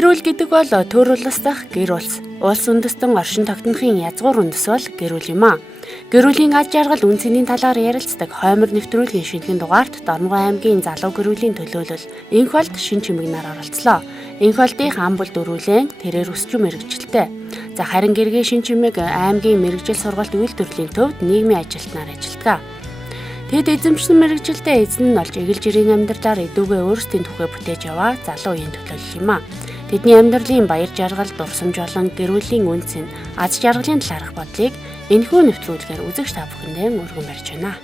Гэр бүл гэдэг бол төр улс дах гэр улс. Улс үндэстэн оршин тогтнохын язгуур үндэс бол гэр бүл юм а. Гэр бүлийн аж аргал үн цэнийн талаар ярилцдаг хоймор нэвтрүүлгийн шинэхэн дугаарт Дорногой аймгийн залуу гэр бүлийн төлөөлөл энх болд шин чимэг нар оролцлоо. Энх болдын амбал дөрвөлэн тэрээр өсчүү мэрэгчлээ. За харин гэргийн шин чимэг аймгийн мэрэгжил сургалт үйлдвэрлэлийн төвд нийгмийн ажилтнаар ажилладаг. Тэд эзэмшсэн мэрэгжилдээ эзэн нь олж эгэлж ирийн амьдралаар эдүгээ өөрсдийн түүхээ бүтээж яваа залуу үеийн төлөөлөл юм а. Тэдний амьдралын баяр жаргал, дурсамж болон гэр бүлийн үнц нь аз жаргалын талаарх бодлыг энэхүү нэвтрүүлгээр үзэгч та бүхэндээ өргөн барьж байна.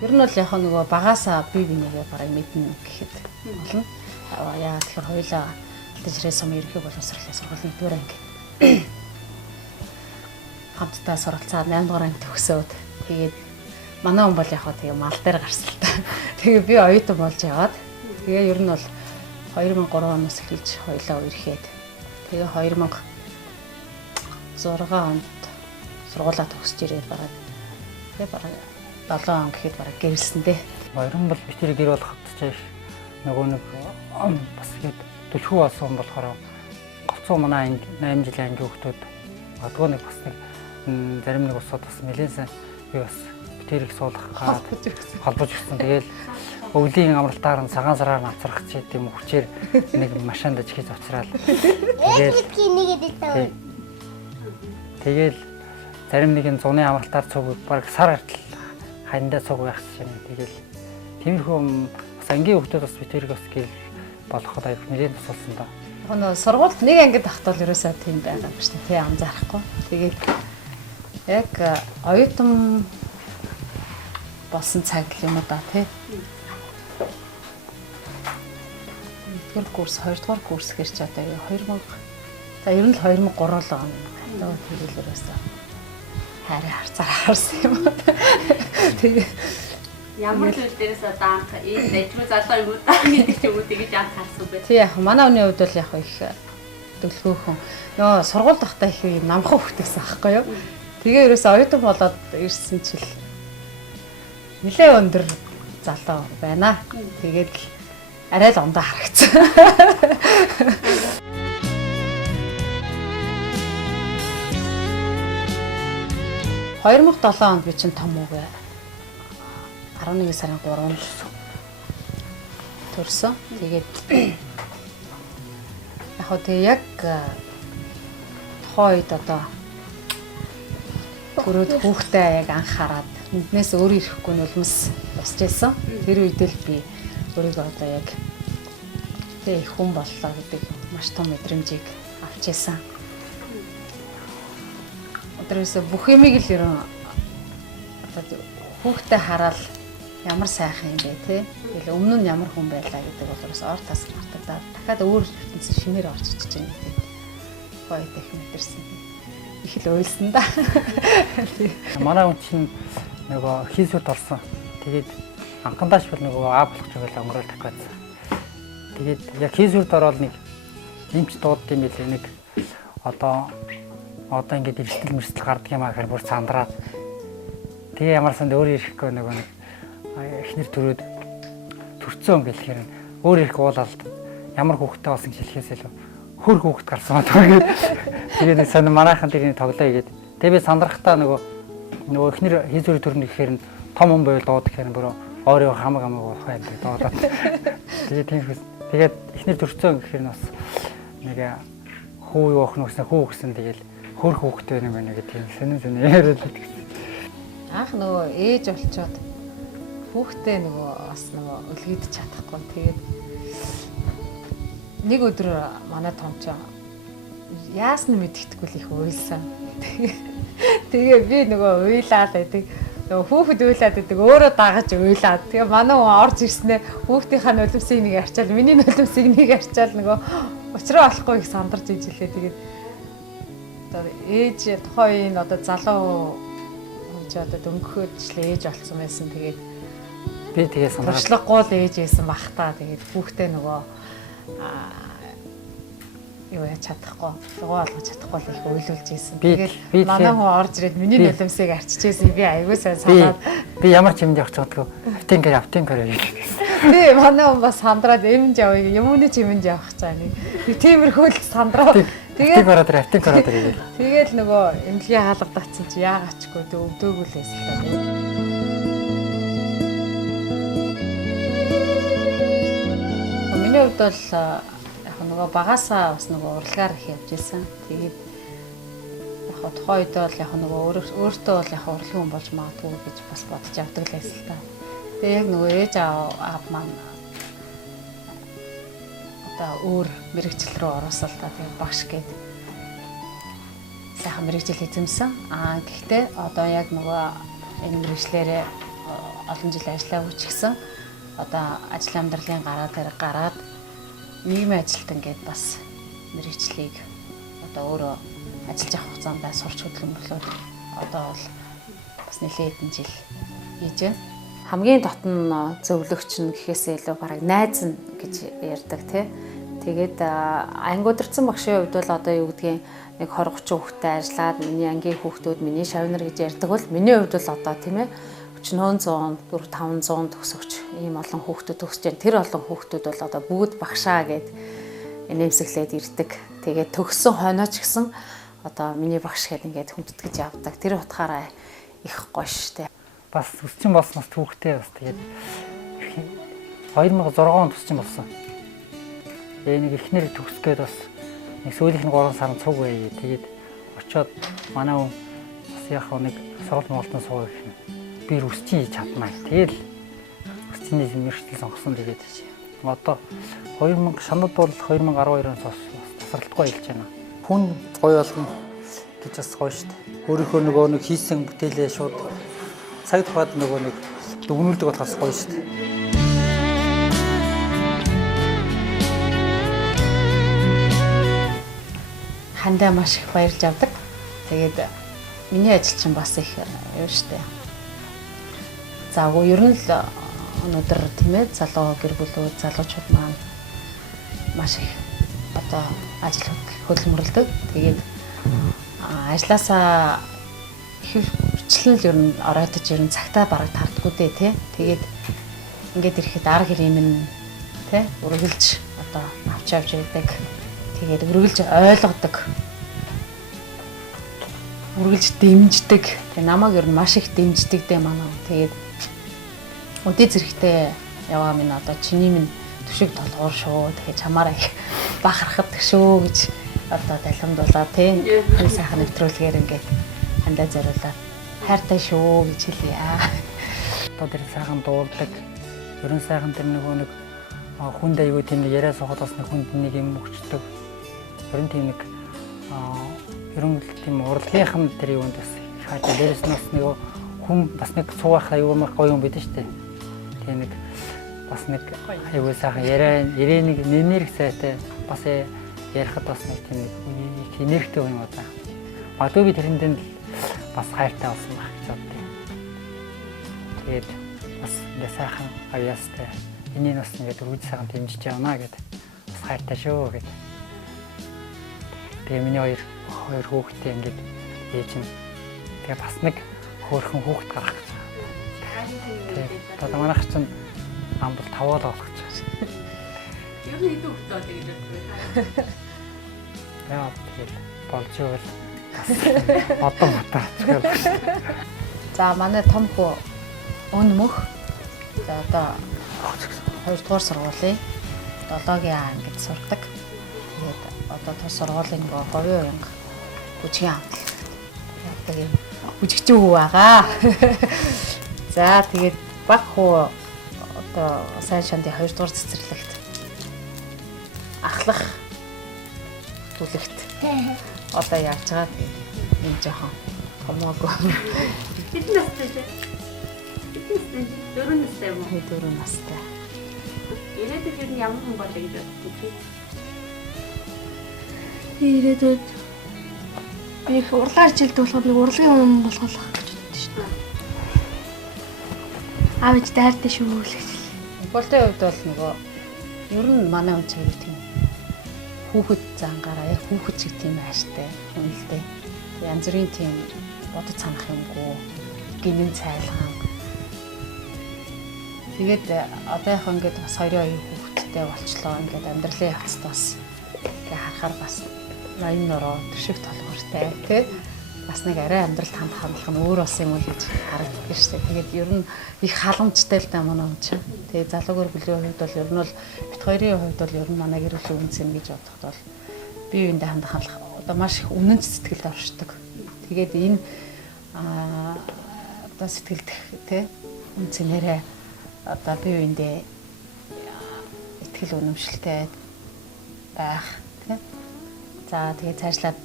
Ер нь бол яг нөгөө багаасаа бие бинийгээ бараг мэднэ гэхэд болно. Яа тэгэхээр хоёулаа алтан сум ерөнхий боловсролын сургуулийн 1-р анги хамтдаа суралцаад 8-р анги төгсөөд тэгээд манай хүн бол яг тэгээ мал дээр гарсан л та. Тэгээ би оюутан болж яваад тэгээ ер нь бол 2003 оноос эхэлж хоёлаа үерхэд тэгээ 2006 онд сургуулаа төгсөж ирээд бараг тэгээ бараг 7 он гэхэд бараг гэрэлсэн дээ. Баярын бол би тэр гэр болох гэж нөгөө нэг бас гээд төлхөө болсон болохоор гоцоо манай анги 8 жилийн анги хүүхдүүд адгүй нэг бас нэг зарим нэг усууд бас нэлээд сайн би бас тэр их суулгах холбож өгсөн. Тэгээл өвлийн амралтаар нь цагаан сараар нацрах ч гэдэм хүчээр нэг машинд ажихиж авчраал. Тэгээл зарим нэгэн зуны амралтаар цуг баг сар артал хандаа цуг байх шиг. Тэгээл тиймэрхүү бас ангийн хүмүүс бас би тэрийг бас гэл болоход аяг нэлээд тусалсан доо. Яг нь сургуульд нэг ангид тахтал ерөөсөө тийм байгаа юм шүү дээ. Анзаарахгүй. Тэгээд яг оюутан болсон цаг юм да тий. 1-р курс, 2-р курс гэрч одоо 2000 за ер нь л 2003 он тэрэлээрээс хайраа харцаар харсан юм. Тэгээ ямар л үйл дээрээс даах энэ дэжрүү залуу юм уу даа гэдэг ч юм уу тэгэж анхаарсан бэ. Тий яг манай хүний хувьд бол яг их төлгөөхөн. Нөө сургууль дахтаа их юм намхан хөвтөсөн аахгүй юу. Тэгээ ерөөсөө оюутан болоод ирсэн чил нэлээ өндөр залуу байна. Тэгээд арай л ондоо харагцсан. 2007 онд би чинь том үгээ 11 сарын 3-нд төрсөн. Тэгээд яг тухайд одоо төрөөд хүүхдээ яг анхаарад энднээс өөрөө ирэхгүй нь улмс босч байсан. Тэр үед л би өөрийгөө одоо яг их хүн боллоо гэдэг маш том мэдрэмжийг авч байсан. Өдрөөсөө бүх юмыг л ерөн одоо хүүхдээ хараад ямар сайхан юм бэ те. Тэгэл өмнө нь ямар хүн байлаа гэдэг бол ор тас мартагдаад дахиад өөр ертөнцийн шинээр орж ичж байгаа гэдэг гоё их мэдэрсэн. Их л ойлсон да. Манай хүн чинь нөгөө хийсвэрт орсон. Тэгээд анхандааш бол нөгөө А болох ч байла өнгөрөөл такаадсан. Тэгээд яг хийсвэрт ороод нэг юмч дуудд юм билээ нэг одоо ингээд эрсдэл мэрсдэл гардаг юм аа гэхээр бүр сандраад. Тэгээ ямар санд өөр ирэхгүй нөгөө нэг эхнэр төрөөд төрцөн гэлэхээр өөр ирэх уулалд ямар хүүхдтэй болсон гэж хэлэхээс илүү хөр хүүхд гарсан байна. Тэгээд нэг сонир манайхан тэрний тоглоо игээд тэгээ би сандрахтаа нөгөө эхнэр хийзүүр төрнө гэхээр том хүн байл дууд гэхээр бүр өөрөө хамаг ухаан гэдэг дуудаад. Тэгээд эхнэр төрцөн гэхээр бас нэг хүү юу охин өснө хүү гэсэн тэгэл хөр хүүхдтэй нэг байна гэдэг юм сонин яриад л гэсэн. Анх нөгөө ээж болчоод хүүхдээ нөгөө бас нөгөө өлгийдэж чадахгүй. Тэгээд нэг өдөр манай томч яасны мэддэхгүй л их уйлсан. Тэгээ би нөгөө уйлаад байдаг. Нөгөө хүүхэд уйлаад байдаг. Өөрөө дагаж уйлаад. Тэгээ манай хүн орж ирснээр хүүхдийнхаа нулимсыг нэг арчаал, миний нулимсыг нэг арчаал нөгөө учраа болохгүй их сандарч ижилээ. Тэгээд одоо ээж тухайн одоо залуу хүн одоо дөнгөхөдчлээ ээж болсон байсан. Тэгээд би тэгээ сандраад туршлагагүй л ээж байсан бах та. Тэгээд хүүхдээ нөгөө юу яа чадахгүй, дугаа олгож чадахгүй л их уйлуулж ийсэн. Тэгээд манай хүн орж ирээд миний нулимсыг арчиж ийсэн. Би аягүй сайн санаад би ямар ч юмд явах чаддгүй. Автинкар гэж. Тий, манай хүн бас сандраад эмж явъя, юмны чимэнд явах цаа нэг. Тиймэрхүү л сандраад Тэгээд аптик гараад ирээ. тэгэл нөгөө эмнэлгийн хаалга татсан чи яагаачгүй тэг өвдөөгүй л байсан л та. Миний хувьд бол яг нөгөө багасаа бас нөгөө урлагаар их явж исэн. Тэгээд яг тухайн үед бол яг нөгөө өөртөө бол яг урлагийн хүн болж магадгүй гэж бас бодож явдаг л байсан л та. Тэгээд яг нөгөө ээж аав маань одоо өөр мэрэгчлэл рүү ороосоо л та. Тэгээд багш гээд сайхан мэрэгжил эзэмсэн. Гэхдээ одоо яг нөгөө энэ мэрэгчлэрээ олон жил ажиллаа үчигсэн. Одоо ажил амьдралын гараад нийгмийн ажилтан гээд бас мэрэгчлийг одоо өөрөө ажиллаж авах хугацаанд сурч хөдөлмөрлөд одоо бол бас нэлээд хэдэн жил хийж байна. Хамгийн дотн зөвлөгч нь гэхээсээ илүү бараг найз нь гэж ярьдаг тий. Тэгээд ангиудэрсэн багшийн хувьд бол одоо юу гэдгийг нэг 20-30 хүүхэдтэй ажиллаад миний ангийн хүүхдүүд миний шавнар гэж ярьдаг бол миний хувьд бол одоо тийм ээ 400 400 500 төгсөгч ийм олон хүүхдүүд төгсөж байна. Тэр олон хүүхдүүд бол одоо бүгд багшаа гэд нэмсэглээд ирдэг. Тэгээд төгссөн хойнооч гэсэн одоо миний багш гэд ингээд хүндэтгэж явдаг. Тэр утгаараа их гоё штэ. Бас өсчин болсноос түүхтэй бас тэгээд 2006 онд өсчин болсон. Нэг эхнэр төгсгээд бас нэг сүүлийнх нь 3 сар цуг байе. Тэгээд очиод манай хүн бас яг нэг сургууль муултан суух гэх юм. Би өсчин хийж чаднаа. Тэгэл өсчний мэрэгчлэл сонгосон тэгээд одоо 2000 шанууд бол 2012 оноос тасралтгүй ажиллаж байна. Хүн гоё болгон гэж бас гоё шүү дээ. Өөрийнхөө нөгөө нэг хийсэн бүтээлээ шууд цаг тухайд нөгөө нэг дүгнүүлдэг болохоос гоё шүү дээ. Хандаа маш их баярлж авдаг. Тэгээд миний ажил чинь бас их юу штэ. За ер нь л өнөөдөр тийм ээ залуу гэр бүлүүд залуучууд маань маш их одоо ажил хөдөлмөрлөдөг. Тэгээд ажилласаа хөвчлэн л ер нь оройтож ер нь цагтаа бараг тардггүй дээ тий. Тэгээд ингээд ирэхэд арга хэрэм нь тий үргэлж одоо авч явж байдаг. Тэгээд үргэлж ойлгодог. Үргэлж дэмждэг. Тэгээ намайг ер нь маш их дэмждэг дээ манай. Тэгээд өдөө зэрэгтэй яваа минь одоо чиний минь түшиг толгуур шүү. Тэгээ чамаараа их бахархад шүү гэж одоо далхамдуулаа тийм сайхан нэвтрүүлгээр ингээд хандаа зориулаад хайртай шүү гэж хэлье. Одоо тэр сайхан дуурдаг. Ерөн сайхан тэр нэг хүнд аягүй тийм яриа сухад бас нэг хүнд нэг юм өгчдөг. Ерөн тийм нэг ерөн тийм урлагийнх нь тэр юунд бас хайртай. Дээрээс нь бас нэг хүн бас нэг суух аягүй гоё юм бид нь штэ. Тийм нэг бас нэг аягүй сайхан яриа нэг нэмэр сайтай бас ярихад бас нэг тийм нэг энергитэй юм одоо. Магадгүй би тэрэнд бас хайртай болсон байх гэж боддیں۔ Тэгээд бас ингээ сайхан аяастай энийг бас ингээ үргэлж сайхан дэмжиж явна гэдэг бас хайртай шүү гэдэг. Тэгээ миний хоёр хүүхдээ ингээд ээж нь тэгээ бас нэг хөөрхөн хүүхд гарах гэж байгаа. Тэгээд одоо манайх чинь амбал 5 л болох гэж байна. Ер нь хэдэн хүүхдээ болдог гэж боддог. Яа тэгээд болж ивэл одоо матаачихвал. За манай том хүү өнмөх за одоо 2 дугаар сургуулийн 7-гийн А ангид сурдаг. Тэгээд одоо тус сургуулийн говийн уянга бүжгийн амтлал явдаг юм. Бүжигчүү хүү байгаа. За тэгээд баг хүү одоо сайн шандын 2 дугаар цэцэрлэгт ахлах бүлэгт одоо явж байгаа юм жоохон томоогүй. Хэдэн настай вэ? 4 настай юм уу? 4 настай. Ирээдүйд ер нь ямар хүн болоо гэж боддог вэ? Ирээдүйд би урлагаар жилд болохоор нэг урлагийн хүн болох гэж боддоо шүү дээ. Аав ээж дайртай шүү гэж. Болтой хувьд бол нөгөө ер нь манай хүн цайг тийм хүүхэд зангаараа яг хүүхэд шиг тийм ааштай хүн л дээ. Янз бүрийн тийм бодож санах юмгүй гинэн цайлгаан Тэгээд одоо яг ингээд бас хоёрын хүүхэдтэй болчлоо. Ингээд амьдралын явцад бас ингээ харахаар бас ноён нуруу төшиг толгортой тий. Бас нэг арай амьдралд хандах нь өөр болсон юм уу гэж харагддаг шүү дээ. Тэгээд ер нь их халамжтай л да манай хүн чинь. Тэгээд залуугаар бүлийн хувьд бол ер нь бол бит хоёрын хувьд бол ер нь манай гэр бүлийн үнцэн гэж бодоход бол бие биендээ хандах хандлага одоо маш их үнэнч сэтгэлд оршдог. Тэгээд энэ одоо сэтгэлд тий үнцэнээрээ одоо бие биендээ итгэл үнэмшилтэй байх тий. За тэгээд цаашлаад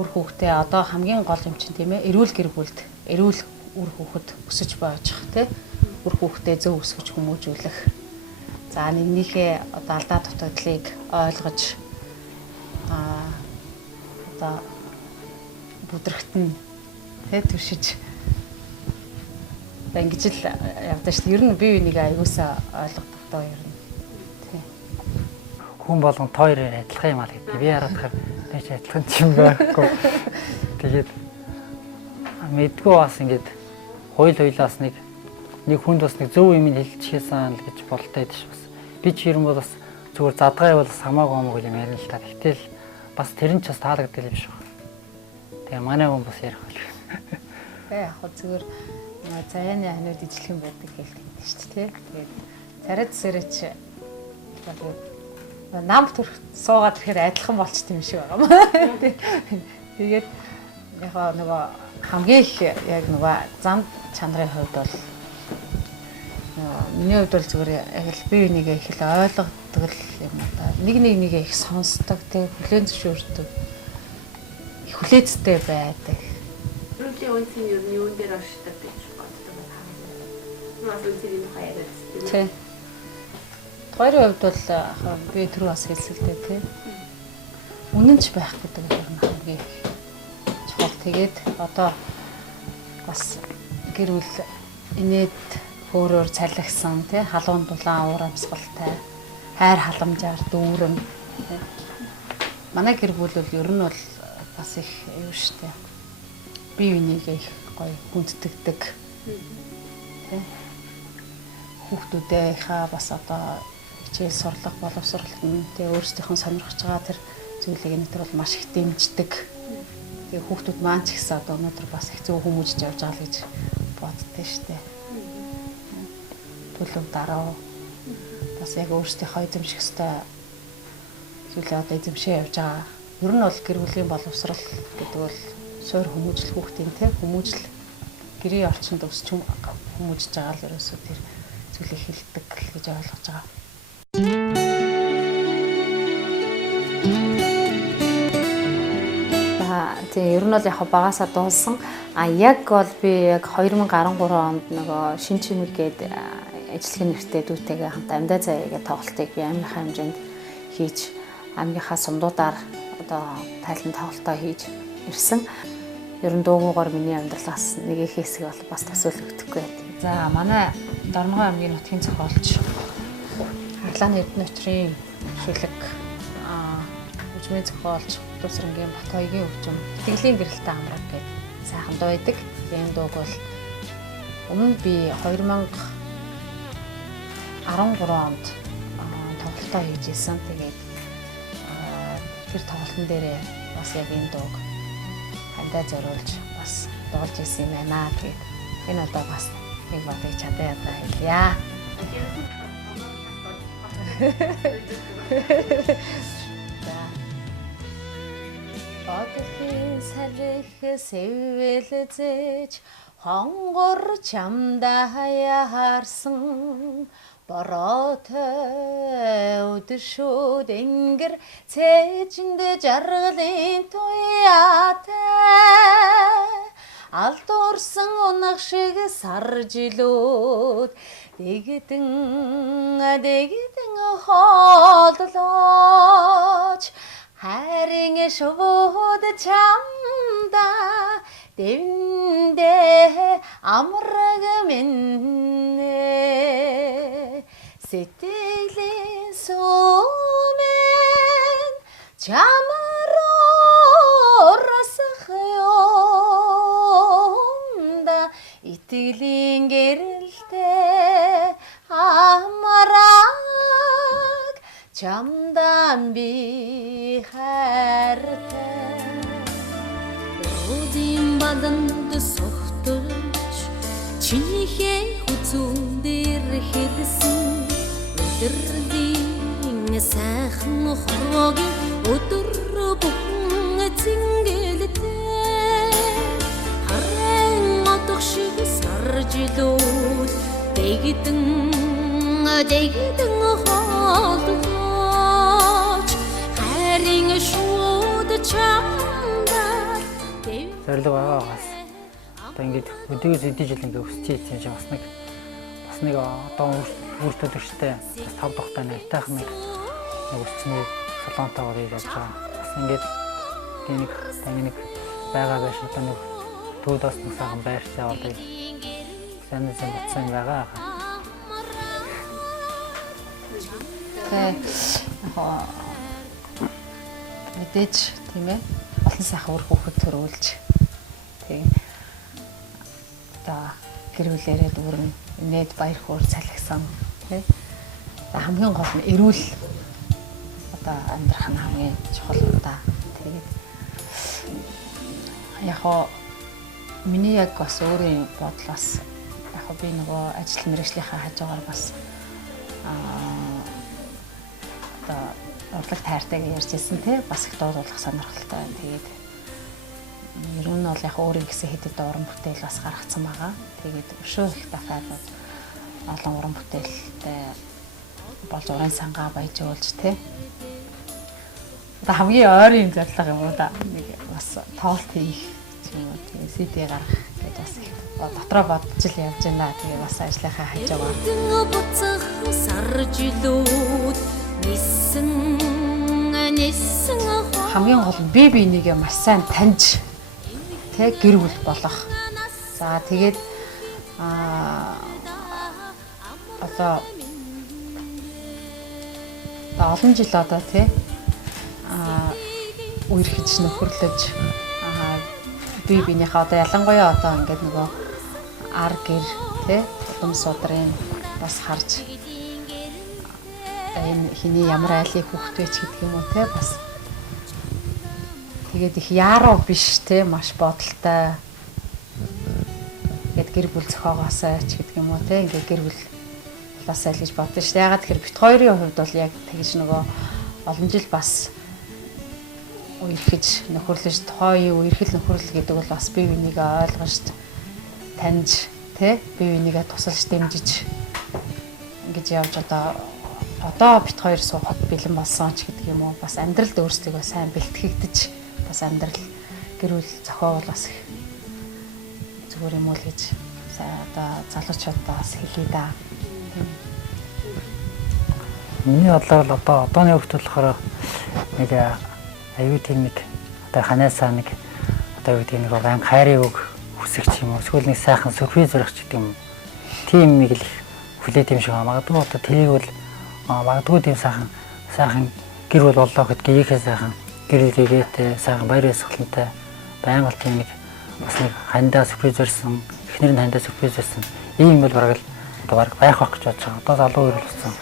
үр хүүхдээ одоо хамгийн гол юм чинь тийм ээ эрүүл гэр бүлд эрүүл үр хүүхэд өсөж бойжих тий үр хүүхдээ зөв өсгөж хүмүүжүүлэх. За нэгнийхээ одоо алдаа дутагдлыг ойлгож одоо бүдрэхт нь тий туршиж ингэж л явдаа шүү дээ. Ер нь бие биенийг аягуусаа ойлгодог доо ер нь тий. Хүн болгон тойроор адилхан юм аа гэдэг. Би харахаар тэч адилхан юм байхгүй. Тэгээд мэдгүй бас ингэж хуйлаас нэг хүнд бас нэг зөв юм хэлчихсэн л гэж болтой дэш бас. Би ч ер нь бол бас зүгээр задгай бол хамаагүй хамаагүй юм ярина л та. Гэтэл бас тэр нь ч бас таалагддаг юм шиг байна. Тэгээ манай хүн бас ярих бол. Тэгээ яг хөө зүгээр заяаны ханууд ижлэх юм байдаг хэлдэг шүү дээ тий. Тэгээд царай цэрэч нам төрх суугаад ирэхээр адилхан болчт юм шиг байгаа маа. Тэгээд яг нөгөө хамгийн их яг нөгөө зам чанарын хувьд бол миний хувьд бол зүгээр яг л бие бинийгээ их л ойлгодог юм одоо нэгээ их сонсдог тий хүлээн зөвшөөрдөг их хүлээцтэй байдаг. Эрүүлийн үнцний юу юун дээр оршдог гэж боддог байна. Нас үнцний тухай яриад тий. Хоёрын хувьд бол би түрүү бас хэлсэлтэй тий. Үнэнч байх гэдэг нь хамгийн чухал. Тэгээд одоо бас гэр бүл инээд хөөрөөр цалигсан тий халуун дулаан уур амьсгалтай хайр халамжаар дүүрэн тий. Манай гэр бүл бол ер нь бол бас их юу штэ. Бие бинийгээ их гоё хүнддэгдэг тий. Хүүхдүүдийнхээ бас одоо хичээл сурлага боловсролт нь тэгээ өөрсдийнхөө сонирхож байгаа тэр зүйлийг энэ төр бол маш их дэмждэг. Тэгээ хүүхдүүд маань ч гэсэн одоо өнөөдөр бас их зөв хүмүүжж явж байгаа л гэж боддөө штэ. Төлөв дараа бас яг өөрсдийнхөө эзэмших ёстой зүйлээ одоо эзэмшээ явж байгаа. Ер нь бол гэр бүлийн боловсрол гэдэг бол суур хүмүүжил хүүхдийн тий хүмүүжил гэрийн орчинд өсч хүмүүжж байгаа л ерөөсөө тэр зүйлийг хэлдэг гэж ойлгож байгаа. Тэгээ ер нь бол яг багасаа дуулсан. Яг бол би яг 2013 онд нөгөө шин чимэг гээд ажлын нэртэй дүүтэйгээ хамт амьдаа заяагийн тоглолтыг би амийнхаа хэмжээнд хийж амгийнхаа сумдуудаар одоо тайлан тоглолтоо хийж ирсэн. Ер нь дуугуугаар миний амьдралаас нэг их хэсэг бол бас төсөөлөгдөхгүй байдаг. За манай Дорногой аймгийн нутгийн зохиолч Харлааны Эрдэнэ очрын шүлэг хөгжмийн зохиолч Дусрангийн Батхойгийн хөгжим Итгэлийн гэрэлтэй амраг гэдэг сайхан дуу байдаг. Энэ дууг бол өмнө би 2013 онд тоглолтоо хийж ирсэн. Тэгээд тэр тоглолтын дээрээ бас яг энэ дууг хандаа зориулж бас дуулж ирсэн юм байна. Тэгээд энэ одоо бас нэг батыг чадаа хэлье. Бодлын салхи сэвэлзэж хонгор чамда хаяарсан бороотой өдөршүүд ингэр цээжинд жаргалын туяатай алдуурсан унах шиг сар жилүүд дэгдэн хооллооч хайрын шууд чамда дэвэндээ амраг минь сэтгэлийн сүмэн чамаруу итгэлийн гэрэлтэй чамдан би хайртай Одын баланд сохтолж чинийхээ хүзүүн дээр хэлсэн өдөрлийн сайхан хорвогийн өдөр бүхэн цэнгэлтэй харин одох шиг саржилууд дэгдэн хоолдож хайрын шууд чамдаа зориг байгаагаас одоо ингээд өдөөс эдийн жил ингээд өсч ийсэн чинь бас нэг одоо өөртөө төрштэй бас 5 дахь найтайх нэг өсчний салонтойгоор явж байгаа. Бас ингээд нэг байгаа байж одоо нэг төвдөөс нэг сайхан байртай одоо сайн батсан байгаа. Мэдээж тийм ээ олон сайхан үр хөвгөд төрүүлж тийм одоо гэр бүлээрээ дүүрэн инээд баяр хөөр цалгасан тийм хамгийн гол нь эрүүл одоо амьдрах нь хамгийн чухал удаа тэгээд яг хоо миний яг бас өөрийн бодлоос яг хоо би нөгөө ажил мэргэжлийнхаа хажуугаар бас одоо урлаг тайртайг ярьжсэн тий бас их дуудуулах сонирхолтой байна. Тэгээд ер нь бол яг өөрийн гэсэн хэд хэдэн уран бүтээл бас гаргацсан байгаа. Тэгээд өшөө их дахиад олон уран бүтээлтэй болж уран сангаа баяжуулж тий. Одоо хамгийн ойрын зорилго юм уу да. Нэг бас тоолт хийх юм уу тий CD гаргах гэж бас их дотроо бодож л явж байна. Тэгээд бас ажлынхаа хажуугаар буцах саржилууд нисэн хамгийн гол нь бие биенийгээ маш сайн таньж тэг гэр бүл болох. За тэгээд одоо олон жил одоо тий үерхэж нөхөрлөж бие биенийхээ одоо ялангуяа одоо ингээд нөгөө ар гэр тий улам судрын бас харж энэ хиний ямар айлын хүүхэд вэ гэдэг юм уу те бас тэгээд их яруу биш те маш бодолтой гээд гэр бүл зохиогоосоо ч гэдэг юм уу те ингээд гэр бүл талаас л гэж бодсон шүү дээ. Ягаад тэгэхээр бит хоёрын хувьд бол яг тэгж нөгөө олон жил бас үерхэж нөхөрлөж тухайн үерхэл нөхөрлөл гэдэг бол бас бие бинийгээ ойлгож таньж те бие бинийгээ тусалж дэмжиж ингэж явж одоо бит хоёр суухад бэлэн болсон ч гэдэг юм уу бас амьдралд өөрсдөө сайн бэлтгэгдэж бас амьдрал гэр бүл зохиовол бас их зүгээр юм уу л гэж одоо залуучуудаа бас хэлье да. Миний бодлоор л одооны хүүхдүүд болохоор нэг аюу тийм нэг одоо ханаасаа нэг одоо юу гэдэг нэг баян хайрыг хүсэх юм уу эсвэл нэг сайхан сюрприз барих ч гэдэг юм. Тийм нэг л хүлээт юм шиг магадгүй одоо тэрийг бол магадгүй тийм сайхан гэр бүл боллоо гэхэд гээхээ сайхан гэр бүлгээтэй сайхан баяр ёслолтой баян бол тийм нэг бас нэг хандаа сюрприз барьсан эхнэр нь хандаа сюрприз барьсан ийм бол бараг л одоо бараг байх гэж бодож байгаа. Одоо залуу хоёр болсон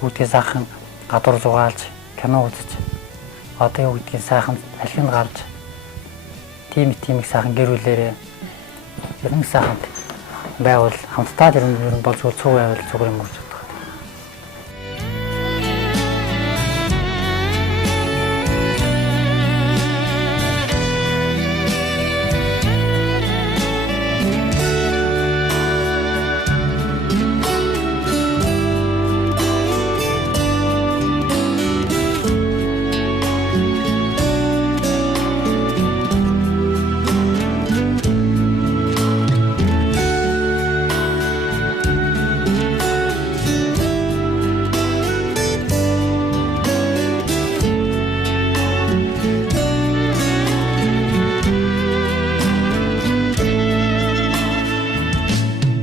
үүдгээ сайхан гадуур зугаалж кино үзэж одоо юу гэдгийг сайхан алхинд гарч тийм их сайхан гэр бүлээрээ ер нь сайхан байвал хамтдаа ер нь болж цуг байвал зүгээр юм уу гэж